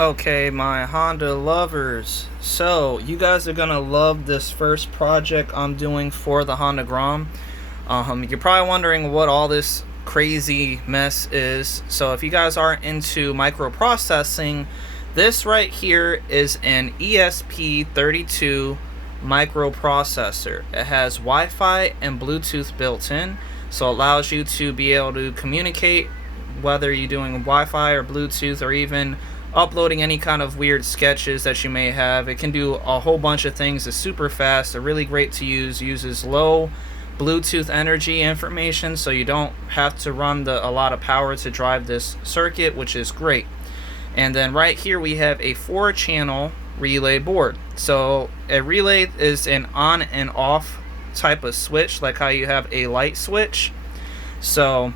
Okay, my Honda lovers. So, you guys are gonna love this first project I'm doing for the Honda Grom. You're probably wondering what all this crazy mess is. So, if you guys aren't into microprocessing, this right here is an ESP32 microprocessor. It has Wi-Fi and Bluetooth built in, so it allows you to be able to communicate whether you're doing Wi-Fi or Bluetooth or even uploading any kind of weird sketches that you may have. It can do a whole bunch of things. It's super fast. They're really great to use. Uses low Bluetooth energy information, so you don't have to run a lot of power to drive this circuit, which is great. And then right here we have a 4-channel relay board. So a relay is an on and off type of switch, like how you have a light switch. So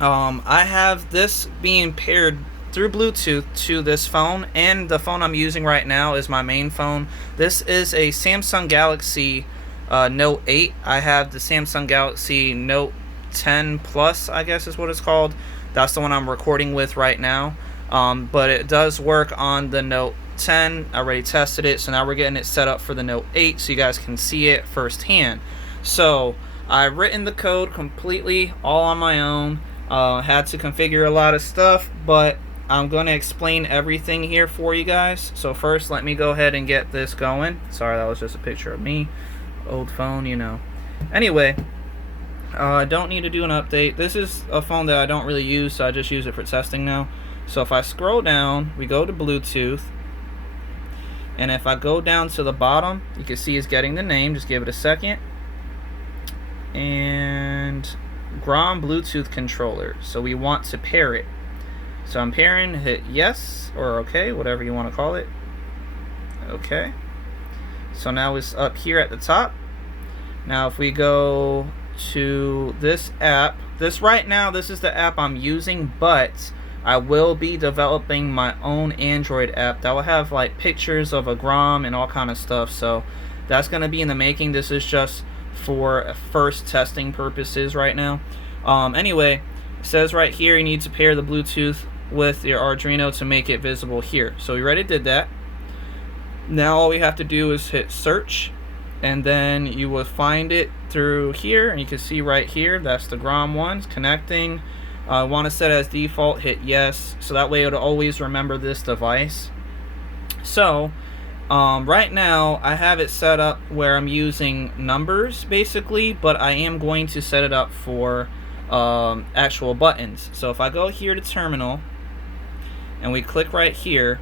I have this being paired through Bluetooth to this phone, and the phone I'm using right now is my main phone. This is a Samsung Galaxy Note 8. I have the Samsung Galaxy Note 10 Plus, I guess is what it's called. That's the one I'm recording with right now. But it does work on the Note 10. I already tested it, so now we're getting it set up for the Note 8 so you guys can see it firsthand. So I've written the code completely all on my own. Had to configure a lot of stuff, but I'm going to explain everything here for you guys. So first, let me go ahead and get this going. Sorry, that was just a picture of me. Old phone, you know. Anyway, I don't need to do an update. This is a phone that I don't really use, so I just use it for testing now. So if I scroll down, we go to Bluetooth. And if I go down to the bottom, you can see it's getting the name. Just give it a second. And Grom Bluetooth controller. So we want to pair it. So I'm pairing, hit yes or okay, whatever you want to call it. Okay. So now it's up here at the top. Now if we go to this app, this is the app I'm using, but I will be developing my own Android app that will have like pictures of a Grom and all kind of stuff. So that's going to be in the making. This is just for first testing purposes right now. Anyway, it says right here you need to pair the Bluetooth with your Arduino to make it visible here. So we already did that. Now all we have to do is hit search, and then you will find it through here, and you can see right here that's the Grom ones connecting. I want to set as default, hit yes, so that way it'll always remember this device. So right now I have it set up where I'm using numbers basically, but I am going to set it up for actual buttons. So if I go here to terminal and we click right here,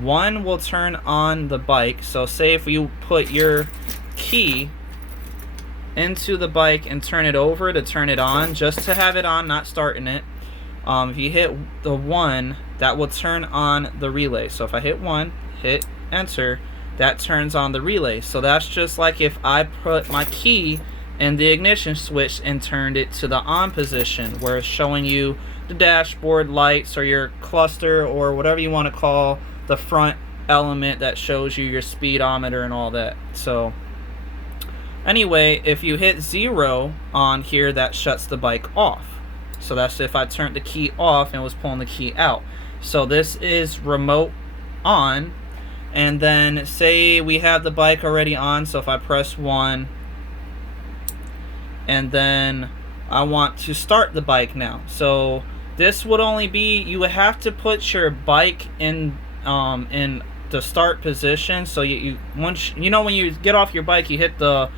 1 will turn on the bike. So say if you put your key into the bike and turn it over to turn it on, just to have it on, not starting it, if you hit the 1, that will turn on the relay. So if I hit 1, hit enter, that turns on the relay. So that's just like if I put my key in the ignition switch and turned it to the on position, where it's showing you the dashboard lights or your cluster or whatever you want to call the front element that shows you your speedometer and all that. So anyway, if you hit 0 on here, that shuts the bike off. So that's if I turned the key off and was pulling the key out. So this is remote on. And then say we have the bike already on, so if I press 1 and then I want to start the bike now. So this would only be, you would have to put your bike in the start position. So once you know when you get off your bike, you hit the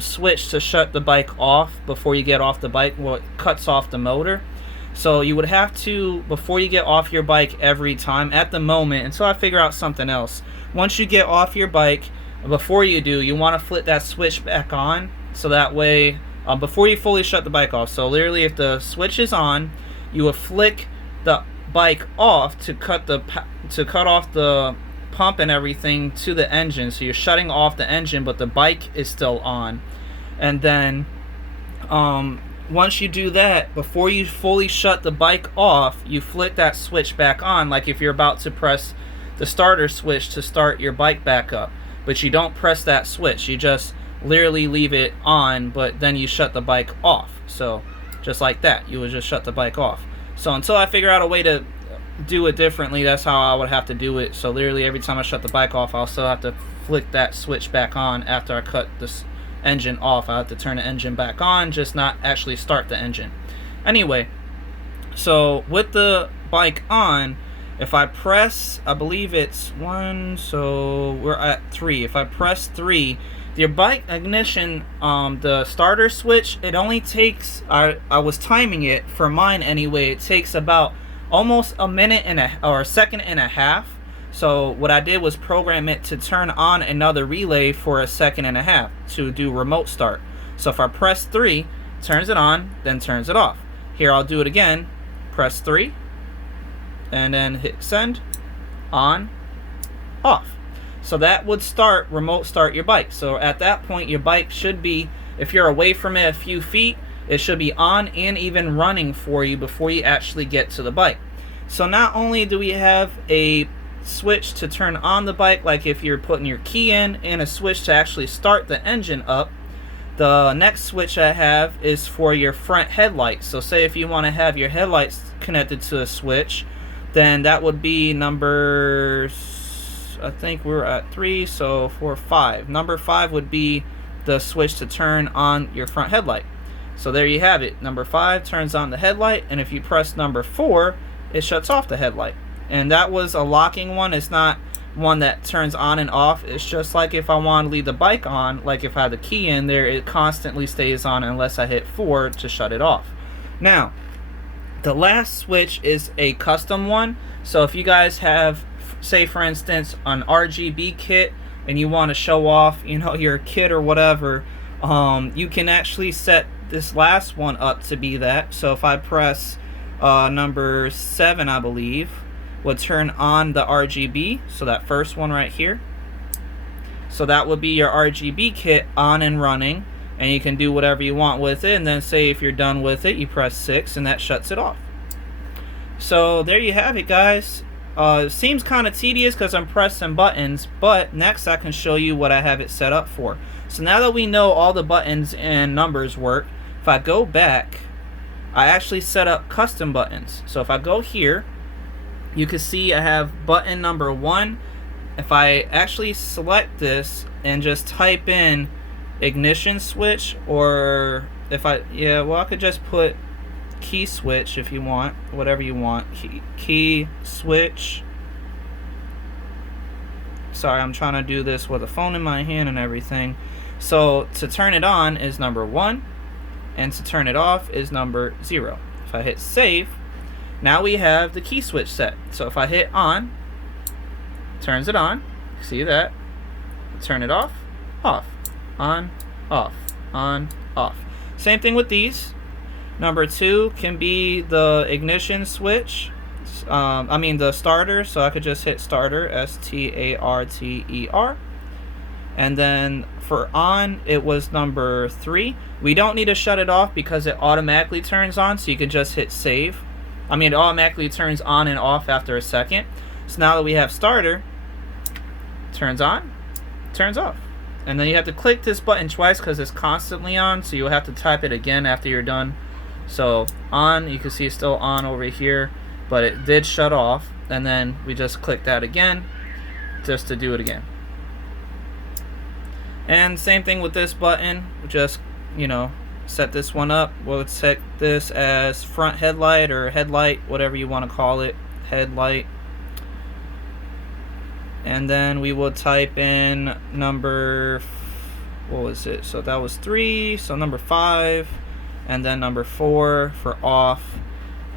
switch to shut the bike off before you get off the bike. Well, it cuts off the motor. So you would have to, before you get off your bike every time, at the moment, until I figure out something else, once you get off your bike, before you do, you want to flip that switch back on, so that way, before you fully shut the bike off. So literally if the switch is on, you will flick the bike off to cut off the pump and everything to the engine. So you're shutting off the engine, but the bike is still on. And then once you do that, before you fully shut the bike off, you flick that switch back on, like if you're about to press the starter switch to start your bike back up. But you don't press that switch, you just literally leave it on, but then you shut the bike off. So just like that, you would just shut the bike off. So until I figure out a way to do it differently, that's how I would have to do it. So literally every time I shut the bike off, I'll still have to flick that switch back on after I cut this engine off. I have to turn the engine back on, just not actually start the engine. Anyway, so with the bike on, if I press, I believe it's 1, so we're at 3. If I press 3, your bike ignition, the starter switch, it only takes, I was timing it for mine anyway, it takes about almost a minute or a second and a half. So what I did was program it to turn on another relay for a second and a half to do remote start. So if I press 3, turns it on, then turns it off. Here I'll do it again, press 3, and then hit send, on, off. So that would remote start your bike. So at that point your bike should be, if you're away from it a few feet, it should be on and even running for you before you actually get to the bike. So not only do we have a switch to turn on the bike, like if you're putting your key in, and a switch to actually start the engine up, the next switch I have is for your front headlights. So say if you want to have your headlights connected to a switch, then that would be number, I think we're at 3, so 4, 5. Number 5 would be the switch to turn on your front headlight. So there you have it. Number 5 turns on the headlight, and if you press number 4, it shuts off the headlight. And that was a locking one. It's not one that turns on and off. It's just like if I want to leave the bike on, like if I have the key in there, it constantly stays on unless I hit 4 to shut it off. Now, the last switch is a custom one. So if you guys have, say for instance, an RGB kit and you want to show off, you know, your kit or whatever, you can actually set this last one up to be that. So if I press number 7, I believe, would turn on the RGB, so that first one right here. So that would be your RGB kit on and running, and you can do whatever you want with it. And then say if you're done with it, you press 6 and that shuts it off. So there you have it, guys. It seems kind of tedious because I'm pressing buttons, but next I can show you what I have it set up for. So now that we know all the buttons and numbers work, if I go back, I actually set up custom buttons. So if I go here, you can see I have button number 1. If I actually select this and just type in ignition switch, or if I, I could just put key switch if you want, whatever you want, key switch. Sorry, I'm trying to do this with a phone in my hand and everything. So to turn it on is number 1, and to turn it off is number 0. If I hit save, now we have the key switch set. So if I hit on, turns it on, see that, turn it off, off, on, off, on, off. Same thing with these. Number 2 can be the ignition switch, the starter, so I could just hit starter, STARTER. And then for on, it was number 3. We don't need to shut it off because it automatically turns on, so you can just hit save. It automatically turns on and off after a second. So now that we have starter, turns on, turns off. And then you have to click this button twice because it's constantly on, so you'll have to type it again after you're done. So on, you can see it's still on over here, but it did shut off. And then we just click that again just to do it again. And same thing with this button, just, set this one up. We'll set this as front headlight or headlight, whatever you want to call it, headlight. And then we will type in number, what was it? So that was 3, so number 5, and then number 4 for off.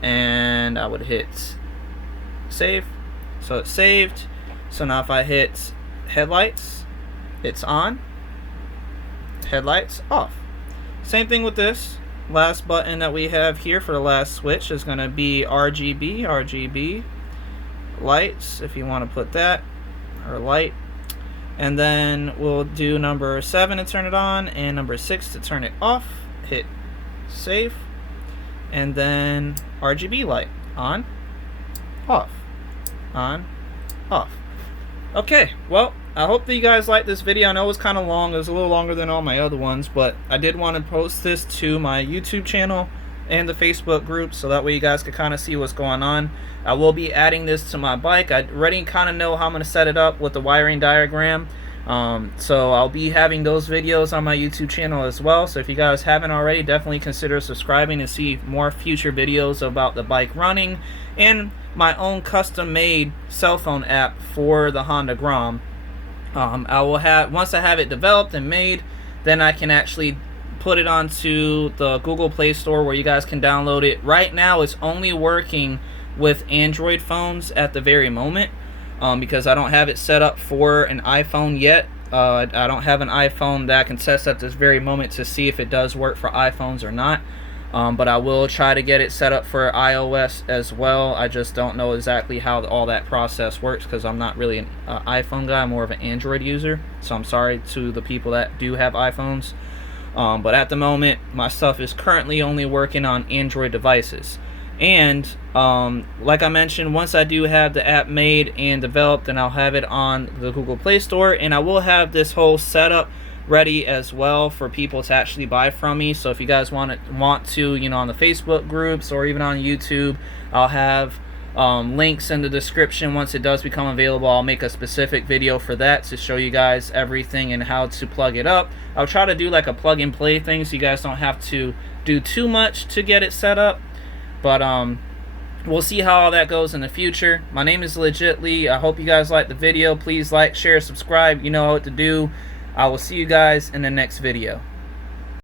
And I would hit save. So it's saved. So now if I hit headlights, it's on, headlights off. Same thing with this last button that we have here for the last switch is going to be RGB lights, if you want to put that, or light. And then we'll do number 7 to turn it on and number 6 to turn it off. Hit save. And then RGB light, on, off, on, off. Okay, well, I hope that you guys liked this video. I know it was kind of long. It was a little longer than all my other ones, but I did want to post this to my YouTube channel and the Facebook group, so that way you guys can kind of see what's going on. I will be adding this to my bike. I already kind of know how I'm going to set it up with the wiring diagram. So I'll be having those videos on my YouTube channel as well. So if you guys haven't already, definitely consider subscribing to see more future videos about the bike running and my own custom made cell phone app for the Honda Grom. I will have, once I have it developed and made, then I can actually put it onto the Google Play Store where you guys can download it. Right now it's only working with Android phones at the very moment, because I don't have it set up for an iPhone yet. I don't have an iPhone that I can test at this very moment to see if it does work for iPhones or not. But I will try to get it set up for iOS as well. I just don't know exactly how all that process works because I'm not really an iPhone guy. I'm more of an Android user. So I'm sorry to the people that do have iPhones. But at the moment, my stuff is currently only working on Android devices. And like I mentioned, once I do have the app made and developed, then I'll have it on the Google Play Store, and I will have this whole setup ready as well for people to actually buy from me. So if you guys want to, you know, on the Facebook groups or even on YouTube, I'll have links in the description. Once it does become available, I'll make a specific video for that to show you guys everything and how to plug it up. I'll try to do like a plug and play thing so you guys don't have to do too much to get it set up. But we'll see how all that goes in the future. My name is Legitly. I hope you guys liked the video. Please like, share, subscribe. You know what to do. I will see you guys in the next video.